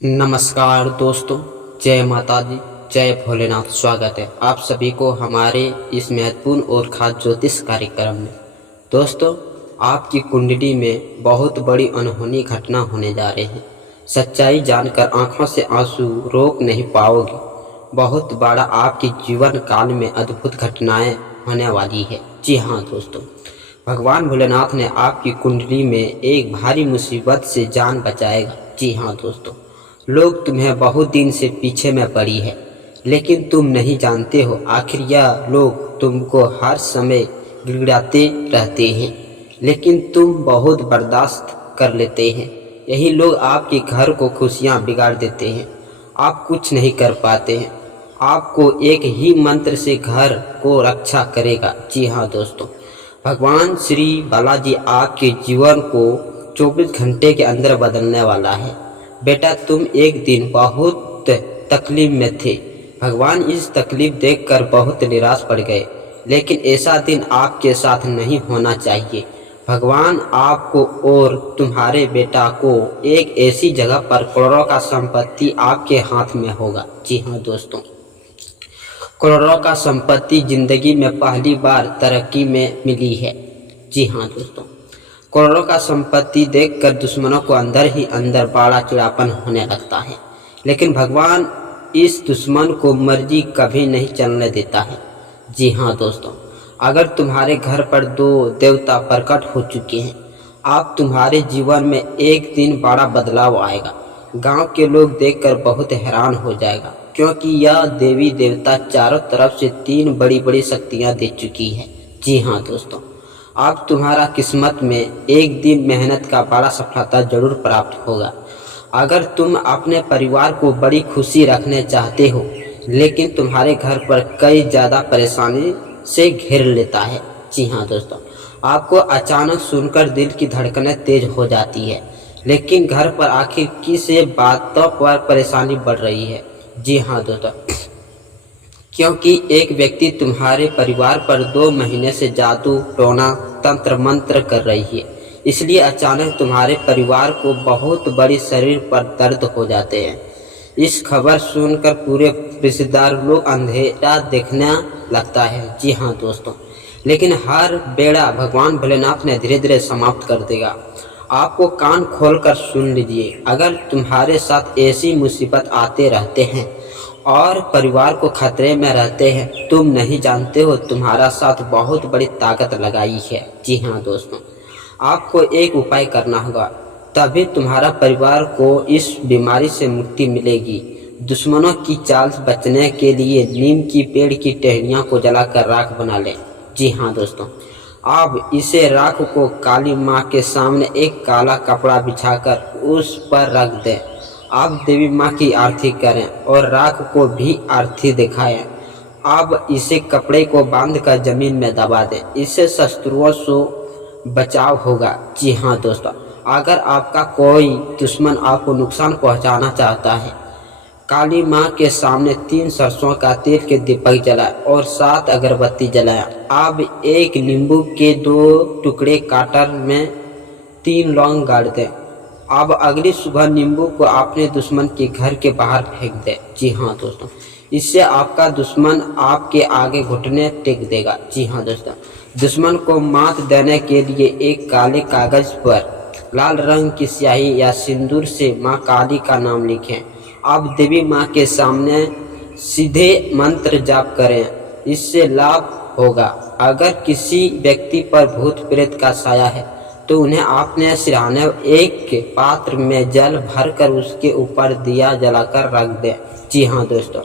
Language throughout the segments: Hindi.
नमस्कार दोस्तों, जय माता दी, जय भोलेनाथ। स्वागत है आप सभी को हमारे इस महत्वपूर्ण और खास ज्योतिष कार्यक्रम में। दोस्तों, आपकी कुंडली में बहुत बड़ी अनहोनी घटना होने जा रही है। सच्चाई जानकर आंखों से आंसू रोक नहीं पाओगे। बहुत बड़ा आपके जीवन काल में अद्भुत घटनाएं होने वाली है। जी हाँ दोस्तों, भगवान भोलेनाथ ने आपकी कुंडली में एक भारी मुसीबत से जान बचाएगा। जी हाँ दोस्तों, लोग तुम्हें बहुत दिन से पीछे में पड़ी है, लेकिन तुम नहीं जानते हो आखिर यह लोग तुमको हर समय गिड़गिड़ाते रहते हैं, लेकिन तुम बहुत बर्दाश्त कर लेते हैं। यही लोग आपके घर को खुशियां बिगाड़ देते हैं। आप कुछ नहीं कर पाते हैं। आपको एक ही मंत्र से घर को रक्षा करेगा। जी हाँ दोस्तों, भगवान श्री बालाजी आपके जीवन को 24 घंटे के अंदर बदलने वाला है। बेटा, तुम एक दिन बहुत तकलीफ में थे। भगवान इस तकलीफ देखकर बहुत निराश पड़ गए, लेकिन ऐसा दिन आपके साथ नहीं होना चाहिए। भगवान आपको और तुम्हारे बेटा को एक ऐसी जगह पर करोड़ों का संपत्ति आपके हाथ में होगा। जी हाँ दोस्तों, करोड़ों का संपत्ति जिंदगी में पहली बार तरक्की में मिली है। जी हाँ दोस्तों, करोड़ों का संपत्ति देखकर दुश्मनों को अंदर ही अंदर बड़ा चिड़ापन होने लगता है, लेकिन भगवान इस दुश्मन को मर्जी कभी नहीं चलने देता है। जी हाँ दोस्तों, अगर तुम्हारे घर पर 2 देवता प्रकट हो चुके हैं, आप तुम्हारे जीवन में एक दिन बड़ा बदलाव आएगा। गांव के लोग देखकर बहुत हैरान हो जाएगा, क्योंकि यह देवी देवता चारों तरफ से 3 बड़ी बड़ी शक्तियां दे चुकी है। जी हाँ दोस्तों, अब तुम्हारा किस्मत में एक दिन मेहनत का बड़ा सफलता जरूर प्राप्त होगा। अगर तुम अपने परिवार को बड़ी खुशी रखने चाहते हो, लेकिन तुम्हारे घर पर कई ज़्यादा परेशानी से घेर लेता है। जी हाँ दोस्तों, आपको अचानक सुनकर दिल की धड़कनें तेज हो जाती है, लेकिन घर पर आखिर किस बातों पर परेशानी बढ़ रही है। जी हाँ दोस्तों, क्योंकि एक व्यक्ति तुम्हारे परिवार पर 2 महीने से जादू टोना तंत्र मंत्र कर रही है। इसलिए अचानक तुम्हारे परिवार को बहुत बड़ी शरीर पर दर्द हो जाते हैं। इस खबर सुनकर पूरे रिश्तेदार लोग अंधेरा देखने लगता है। जी हाँ दोस्तों, लेकिन हर बेड़ा भगवान भोलेनाथ ने धीरे धीरे समाप्त कर देगा। आपको कान खोलकर सुन लीजिए, अगर तुम्हारे साथ ऐसी मुसीबत आते रहते हैं और परिवार को खतरे में रहते हैं, तुम नहीं जानते हो तुम्हारा साथ बहुत बड़ी ताकत लगाई है। जी हाँ दोस्तों, आपको एक उपाय करना होगा, तभी तुम्हारा परिवार को इस बीमारी से मुक्ति मिलेगी। दुश्मनों की चाल से बचने के लिए नीम की पेड़ की टहनियों को जलाकर राख बना लें। जी हाँ दोस्तों, अब इसे राख को काली माँ के सामने एक काला कपड़ा बिछाकर उस पर रख दें। आप देवी माँ की आरती करें और राख को भी आरती दिखाएं। अब इसे कपड़े को बांधकर जमीन में दबा दें। इससे शत्रुओं से बचाव होगा। जी हाँ दोस्तों, अगर आपका कोई दुश्मन आपको नुकसान पहुंचाना चाहता है, काली माँ के सामने 3 सरसों का तेल के दीपक जलाएं और 7 अगरबत्ती जलाएं। अब एक नींबू के 2 टुकड़े काटर में 3 लौंग गाड़ दें। अब अगली सुबह नींबू को अपने दुश्मन के घर के बाहर फेंक दें। जी हाँ दोस्तों, इससे आपका दुश्मन आपके आगे घुटने टेक देगा। जी हाँ दोस्तों, दुश्मन को मात देने के लिए एक काले कागज पर लाल रंग की स्याही या सिंदूर से माँ काली का नाम लिखें। आप देवी माँ के सामने सीधे मंत्र जाप करें, इससे लाभ होगा। अगर किसी व्यक्ति पर भूत प्रेत का साया है, तो उन्हें आपने सिरहाने एक पात्र में जल भरकर उसके ऊपर दिया जलाकर रख दें। जी हाँ दोस्तों,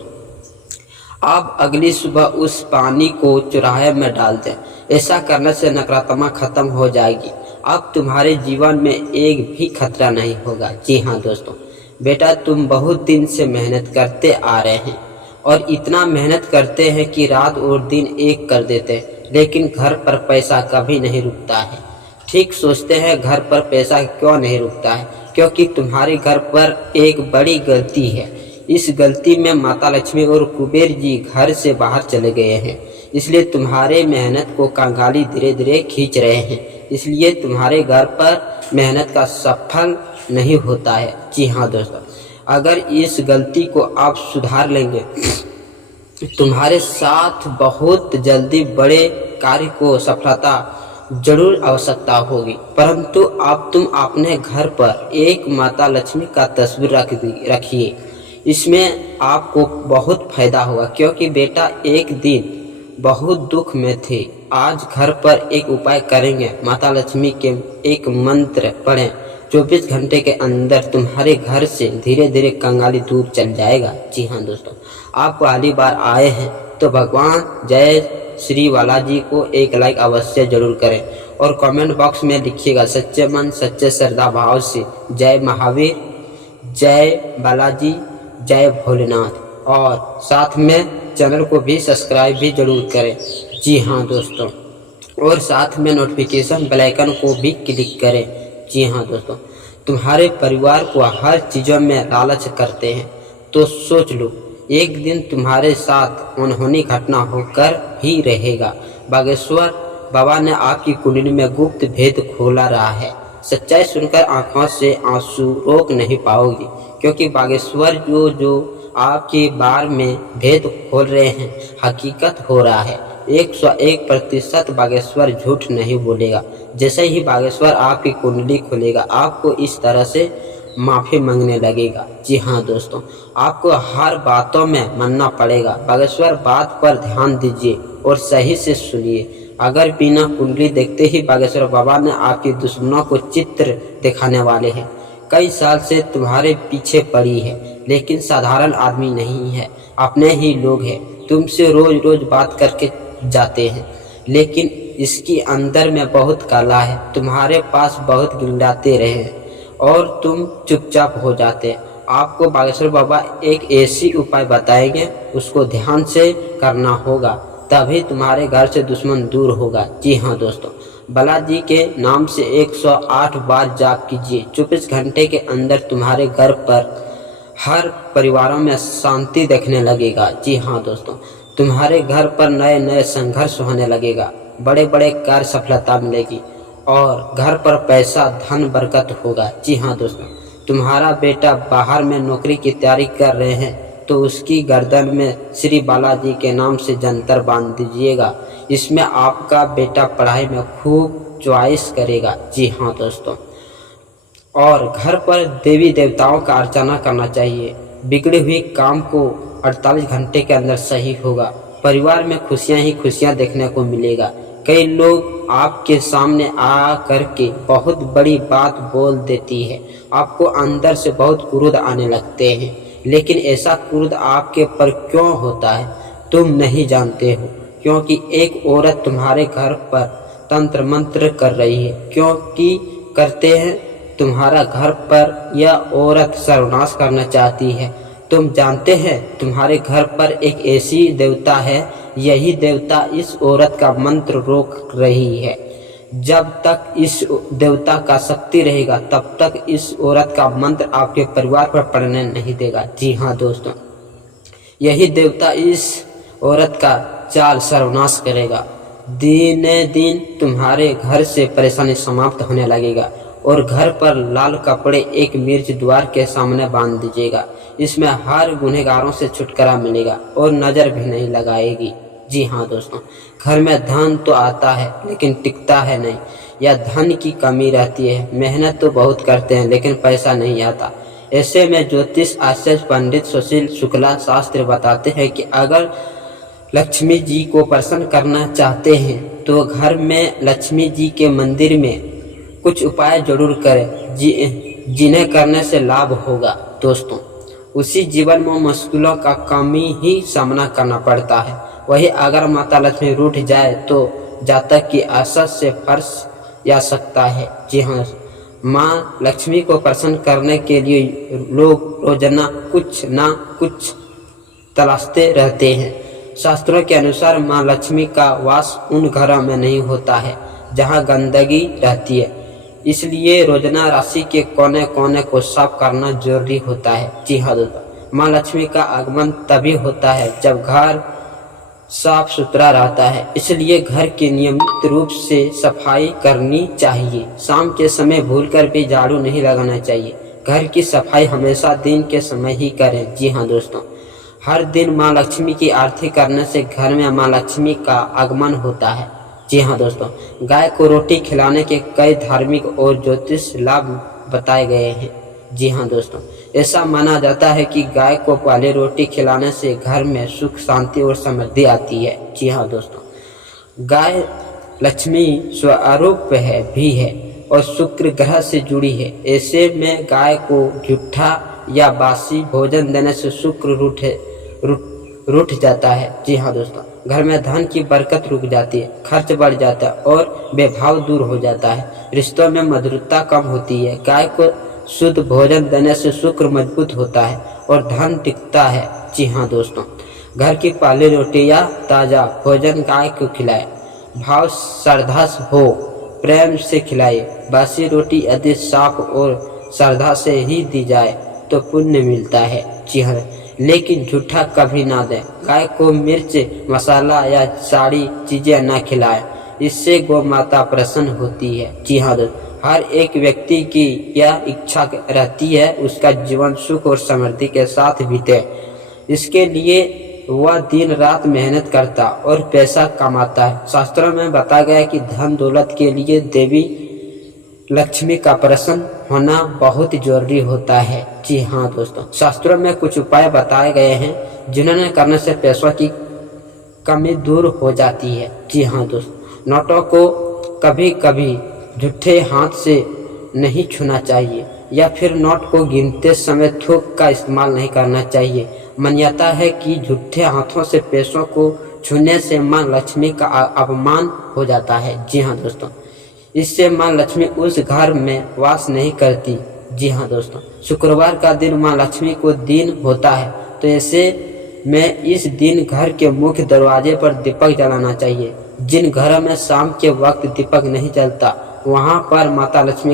आप अगली सुबह उस पानी को चौराहे में डाल दें। ऐसा करने से नकारात्मक खत्म हो जाएगी। अब तुम्हारे जीवन में एक भी खतरा नहीं होगा। जी हाँ दोस्तों, बेटा, तुम बहुत दिन से मेहनत करते आ रहे हैं और इतना मेहनत करते हैं कि रात और दिन एक कर देते हैं, लेकिन घर पर पैसा कभी नहीं रुकता है। ठीक सोचते हैं, घर पर पैसा क्यों नहीं रुकता है? क्योंकि तुम्हारे घर पर एक बड़ी गलती है। इस गलती में माता लक्ष्मी और कुबेर जी घर से बाहर चले गए हैं, इसलिए तुम्हारे मेहनत को कंगाली धीरे धीरे खींच रहे हैं। इसलिए तुम्हारे घर पर मेहनत का सफल नहीं होता है। जी हाँ दोस्तों, अगर इस गलती को आप सुधार लेंगे तुम्हारे साथ बहुत जल्दी बड़े कार्य को सफलता जरूर आवश्यकता होगी। परंतु अब तुम अपने घर पर एक माता लक्ष्मी का तस्वीर रखिए। इसमें आपको बहुत फायदा होगा, क्योंकि बेटा एक दिन बहुत दुख में थे। आज घर पर एक उपाय करेंगे, माता लक्ष्मी के एक मंत्र पढ़ें। 24 घंटे के अंदर तुम्हारे घर से धीरे धीरे कंगाली दूर चल जाएगा। जी हाँ दोस्तों, आप पहली बार आए हैं तो भगवान जय श्री बालाजी को एक लाइक अवश्य जरूर करें और कमेंट बॉक्स में लिखिएगा सच्चे मन सच्चे श्रद्धा भाव से जय महावीर, जय बालाजी, जय भोलेनाथ, और साथ में चैनल को भी सब्सक्राइब भी जरूर करें। जी हाँ दोस्तों, और साथ में नोटिफिकेशन बेल आइकन को भी क्लिक करें। जी हाँ दोस्तों, तुम्हारे परिवार को हर चीज़ों में लालच करते हैं तो सोच लो एक दिन तुम्हारे साथ अनहोनी घटना होकर ही रहेगा। बागेश्वर बाबा ने आपकी कुंडली में गुप्त भेद खोला रहा है। सच्चाई सुनकर आंखों से आंसू रोक नहीं पाओगी, क्योंकि बागेश्वर जो आपके बारे में भेद खोल रहे हैं हकीकत हो रहा है। 101% बागेश्वर झूठ नहीं बोलेगा। जैसे ही बागेश्वर आपकी कुंडली खोलेगा आपको इस तरह से माफ़ी मांगने लगेगा। जी हाँ दोस्तों, आपको हर बातों में मानना पड़ेगा। बागेश्वर बात पर ध्यान दीजिए और सही से सुनिए। अगर बिना कुंडली देखते ही बागेश्वर बाबा ने आपके दुश्मनों को चित्र दिखाने वाले हैं। कई साल से तुम्हारे पीछे पड़ी है, लेकिन साधारण आदमी नहीं है, अपने ही लोग हैं। तुमसे रोज रोज बात करके जाते हैं, लेकिन इसकी अंदर में बहुत काला है। तुम्हारे पास बहुत गिल्लाते रहे और तुम चुपचाप हो जाते। आपको बागेश्वर बाबा एक ऐसी उपाय बताएंगे, उसको ध्यान से करना होगा, तभी तुम्हारे घर से दुश्मन दूर होगा। जी हाँ दोस्तों, बालाजी के नाम से 108 बार जाप कीजिए। 24 घंटे के अंदर तुम्हारे घर पर हर परिवारों में शांति देखने लगेगा। जी हाँ दोस्तों, तुम्हारे घर पर नए नए संघर्ष होने लगेगा, बड़े बड़े कार्य सफलता मिलेगी और घर पर पैसा धन बरकत होगा। जी हाँ दोस्तों, तुम्हारा बेटा बाहर में नौकरी की तैयारी कर रहे हैं तो उसकी गर्दन में श्री बालाजी के नाम से जंतर बांध दीजिएगा। इसमें आपका बेटा पढ़ाई में खूब चॉइस करेगा। जी हाँ दोस्तों, और घर पर देवी देवताओं का अर्चना करना चाहिए। बिगड़े हुए काम को 48 घंटे के अंदर सही होगा। परिवार में खुशियां ही खुशियां देखने को मिलेगा। कई लोग आपके सामने आ करके बहुत बड़ी बात बोल देती है, आपको अंदर से बहुत क्रोध आने लगते हैं, लेकिन ऐसा क्रोध आपके पर क्यों होता है तुम नहीं जानते हो, क्योंकि एक औरत तुम्हारे घर पर तंत्र मंत्र कर रही है। क्योंकि करते हैं, तुम्हारा घर पर यह औरत सर्वनाश करना चाहती है। तुम जानते हैं तुम्हारे घर पर एक ऐसी देवता है, यही देवता इस औरत का मंत्र रोक रही है। जब तक इस देवता का शक्ति रहेगा तब तक इस औरत का मंत्र आपके परिवार पर पड़ने नहीं देगा। जी हाँ दोस्तों, यही देवता इस औरत का चाल सर्वनाश करेगा। दिने दिन तुम्हारे घर से परेशानी समाप्त होने लगेगा और घर पर लाल कपड़े एक मिर्च द्वार के सामने बांध दीजिएगा। इसमें हर गुनहगारों से छुटकारा मिलेगा और नज़र भी नहीं लगाएगी। जी हाँ दोस्तों, घर में धन तो आता है लेकिन टिकता है नहीं, या धन की कमी रहती है। मेहनत तो बहुत करते हैं लेकिन पैसा नहीं आता। ऐसे में ज्योतिष आचार्य पंडित सुशील शुक्ला शास्त्र बताते हैं कि अगर लक्ष्मी जी को प्रसन्न करना चाहते हैं तो घर में लक्ष्मी जी के मंदिर में कुछ उपाय जरूर करें, जिन्हें करने से लाभ होगा। दोस्तों, उसी जीवन में मुश्किलों का कमी ही सामना करना पड़ता है। वही अगर माता लक्ष्मी रूठ जाए तो जातक की आशा से फर्श जा सकता है। जी हाँ, माँ लक्ष्मी को प्रसन्न करने के लिए लोग रोजाना कुछ ना कुछ तलाशते रहते हैं। शास्त्रों के अनुसार माँ लक्ष्मी का वास उन घरों में नहीं होता है जहाँ गंदगी रहती है, इसलिए रोजाना राशि के कोने कोने को साफ करना जरूरी होता है। जी हाँ दोस्तों, माँ लक्ष्मी का आगमन तभी होता है जब घर साफ सुथरा रहता है, इसलिए घर की नियमित रूप से सफाई करनी चाहिए। शाम के समय भूलकर भी झाड़ू नहीं लगाना चाहिए। घर की सफाई हमेशा दिन के समय ही करें। जी हाँ दोस्तों, हर दिन माँ लक्ष्मी की आरती करने से घर में माँ लक्ष्मी का आगमन होता है। जी हाँ दोस्तों, गाय को रोटी खिलाने के कई धार्मिक और ज्योतिष लाभ बताए गए हैं। जी हाँ दोस्तों, ऐसा माना जाता है कि गाय को पहले रोटी खिलाने से घर में सुख शांति और समृद्धि आती है। जी हाँ दोस्तों, गाय लक्ष्मी स्वरूप भी है और शुक्र ग्रह से जुड़ी है। ऐसे में गाय को झूठा या बासी भोजन देने से शुक्र रूठ जाता है। जी हाँ दोस्तों, घर में धन की बरकत रुक जाती है, खर्च बढ़ जाता है और बेभाव दूर हो जाता है, रिश्तों में मधुरता कम होती है। गाय को शुद्ध भोजन देने से शुक्र मजबूत होता है और धन टिकता है। जी हाँ दोस्तों, घर की पहली रोटी या ताज़ा भोजन गाय को खिलाए, भाव श्रद्धा हो, प्रेम से खिलाए। बासी रोटी यदि साफ और श्रद्धा से ही दी जाए तो पुण्य मिलता है। जी हाँ, लेकिन झूठा कभी ना दें। गाय को मिर्च मसाला या सारी चीज़ें न खिलाएं, इससे गौ माता प्रसन्न होती है। जी हाँ दोस्तों, हर एक व्यक्ति की यह इच्छा रहती है उसका जीवन सुख और समृद्धि के साथ बीते। इसके लिए वह दिन रात मेहनत करता और पैसा कमाता है। शास्त्रों में बताया गया है कि धन दौलत के लिए देवी लक्ष्मी का प्रसन्न होना बहुत जरूरी होता है। जी हाँ दोस्तों, शास्त्रों में कुछ उपाय बताए गए हैं जिन्हें करने से पैसों की कमी दूर हो जाती है। जी हाँ दोस्तों, नोटों को कभी कभी झूठे हाथ से नहीं छूना चाहिए या फिर नोट को गिनते समय थूक का इस्तेमाल नहीं करना चाहिए। मान्यता है कि झूठे हाथों से पैसों को छूने से माँ लक्ष्मी का अपमान हो जाता है। जी हाँ दोस्तों, इससे माँ लक्ष्मी उस घर में वास नहीं करती। जी हाँ दोस्तों, शुक्रवार का दिन माँ लक्ष्मी को दिन होता है, तो ऐसे में इस दिन घर के मुख्य दरवाजे पर दीपक जलाना चाहिए। जिन घरों में शाम के वक्त दीपक नहीं जलता वहाँ पर माता लक्ष्मी